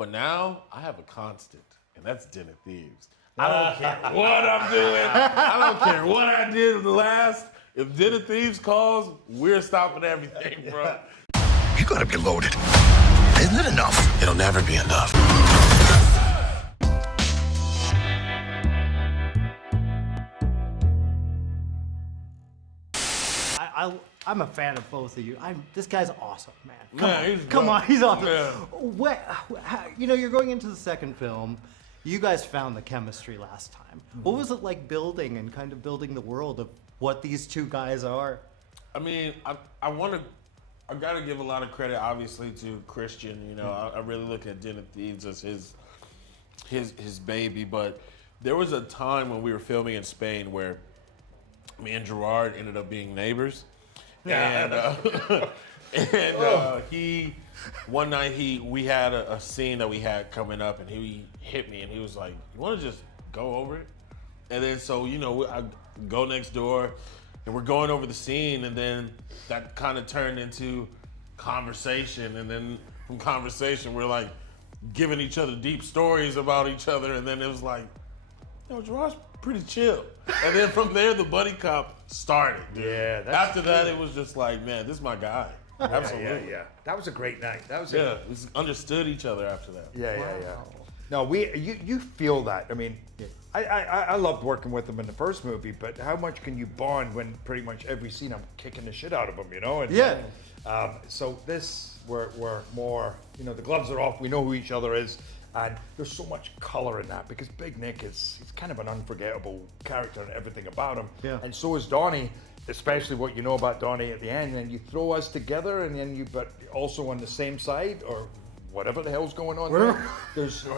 But now I have a constant, and that's dinner thieves. I don't care what I'm doing. I don't care what I did in the last. If dinner thieves calls, we're stopping everything, bro. You gotta be loaded. Isn't it enough? It'll never be enough. I'm a fan of both of you. This guy's awesome, man. Come on, he's awesome. Yeah. You're going into the second film. You guys found the chemistry last time. What was it like building the world of what these two guys are? I mean, I gotta give a lot of credit, obviously, to Christian. You know, I really look at Dinner Thieves as his baby. But there was a time when we were filming in Spain where me and Gerard ended up being neighbors. Yeah. And one night we had a scene that we had coming up, and he hit me and he was like, "You want to just go over it?" And then so I go next door, and we're going over the scene, and then that kind of turned into conversation, and then from conversation we're like giving each other deep stories about each other, and then it was like, Gerard's pretty chill. And then from there, the buddy cop started. Dude. Yeah. After that, it was just like, man, this is my guy. Absolutely. Yeah. That was a great night. We understood each other after that. Yeah. No, you feel that. I mean, I loved working with him in the first movie, but how much can you bond when pretty much every scene I'm kicking the shit out of him, And, so this, we're more, the gloves are off. We know who each other is. And there's so much color in that because Big Nick he's kind of an unforgettable character and everything about him. Yeah. And so is Donnie, especially what you know about Donnie at the end. And you throw us together, and then but also on the same side or whatever the hell's going on there. There's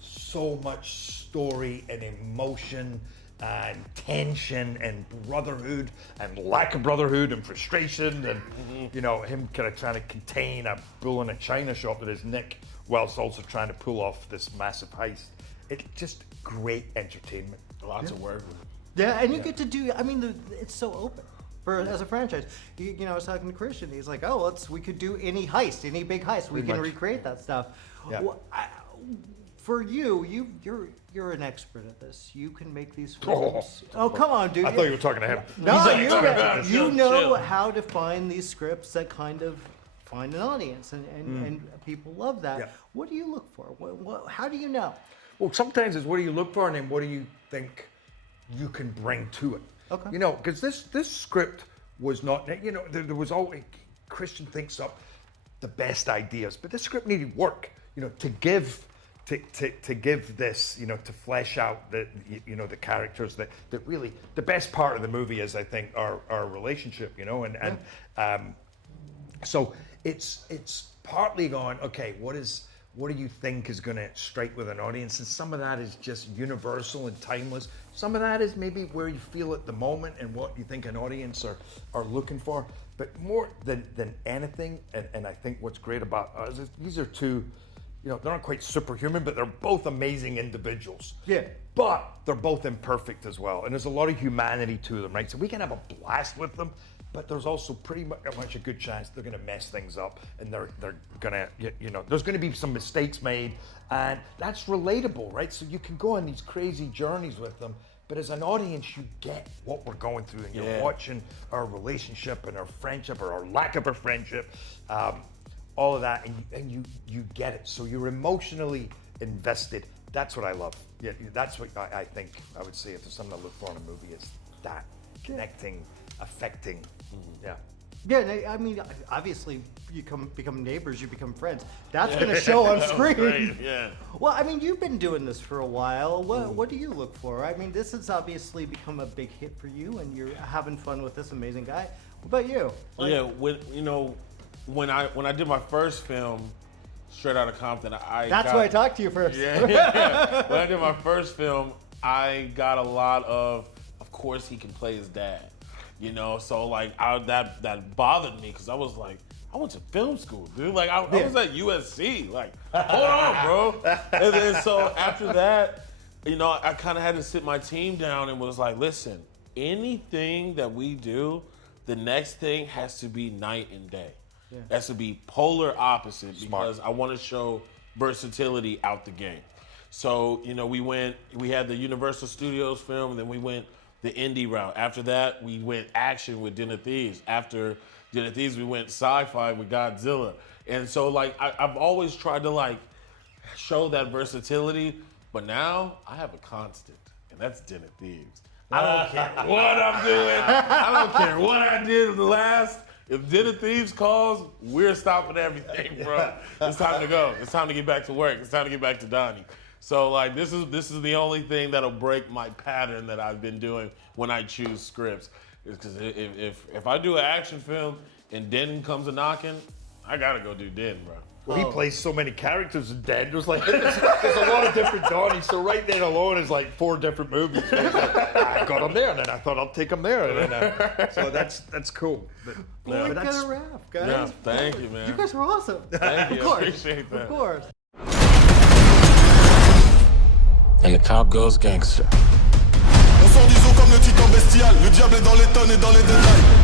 so much story and emotion and tension and brotherhood and lack of brotherhood and frustration and him kind of trying to contain a bull in a china shop that is Nick, whilst also trying to pull off this massive heist. It's just great entertainment. Lots of work. Yeah, and you get to do. I mean, it's so open as a franchise. I was talking to Christian. He's like, we could do any heist, any big heist. We can recreate that stuff. Yeah. Well, for you're an expert at this. You can make these films. Oh, come on, dude. I thought you were talking to him. No, you know how to find these scripts that kind of find an audience, and people love that. Yeah. What do you look for? How do you know? Well, sometimes it's what do you look for, and then what do you think you can bring to it? Okay. Because this script was not, there was always, Christian thinks up the best ideas, but this script needed work, to give this, to flesh out the characters that really, the best part of the movie is, I think, our relationship, so it's partly gone, okay, what do you think is going to strike with an audience? And some of that is just universal and timeless. Some of that is maybe where you feel at the moment and what you think an audience are looking for. But more than anything, and I think what's great about us is these are two, they're not quite superhuman, but they're both amazing individuals. Yeah. But they're both imperfect as well. And there's a lot of humanity to them, right? So we can have a blast with them, but there's also pretty much a good chance they're going to mess things up, and they're going to, there's going to be some mistakes made, and that's relatable, right? So you can go on these crazy journeys with them, but as an audience, you get what we're going through, and you're watching our relationship and our friendship, or our lack of a friendship, all of that, and you get it. So you're emotionally invested. That's what I love. Yeah, that's what I think I would say if there's something to look for in a movie, is that connecting, affecting. Yeah. Yeah, I mean, obviously, you become neighbors, you become friends. That's going to show on screen. Right, yeah. Well, I mean, you've been doing this for a while. What do you look for? I mean, this has obviously become a big hit for you, and you're having fun with this amazing guy. What about you? When I did my first film, Straight Outta Compton, That's why I talked to you first. Yeah. When I did my first film, I got a lot of course he can play his dad. So like that bothered me because I was like, I went to film school, dude. Like I was at USC. Like, hold on, bro. And then so after that, I kind of had to sit my team down and was like, listen, anything that we do, the next thing has to be night and day. Yeah. It has to be polar opposite because I want to show versatility out the game. So, you know, we had the Universal Studios film, and then we went the indie route. After that, we went action with Den of Thieves. After Den of Thieves, we went sci-fi with Godzilla. And so, like, I've always tried to, like, show that versatility, but now I have a constant, and that's Den of Thieves. I don't care what I'm doing. I don't care what I did in the last. If Den of Thieves calls, we're stopping everything, bro. It's time to go. It's time to get back to work. It's time to get back to Donnie. So, like, this is the only thing that'll break my pattern that I've been doing when I choose scripts. Because if I do an action film and Den comes a knocking, I gotta go do Den, bro. Well, he plays so many characters in Den. There's a lot of different Donnies. So right there alone is like 4 different movies. I got him there, and then I thought I'll take him there. And then, so that's cool. But, Well, we got a wrap, guys. Yeah, thank you, man. You guys are awesome. Thank you. Of course. Appreciate that. Of course. And the cop goes gangster. On sort du zoo comme le titan bestial. Le diable est dans les tonnes et dans les détails.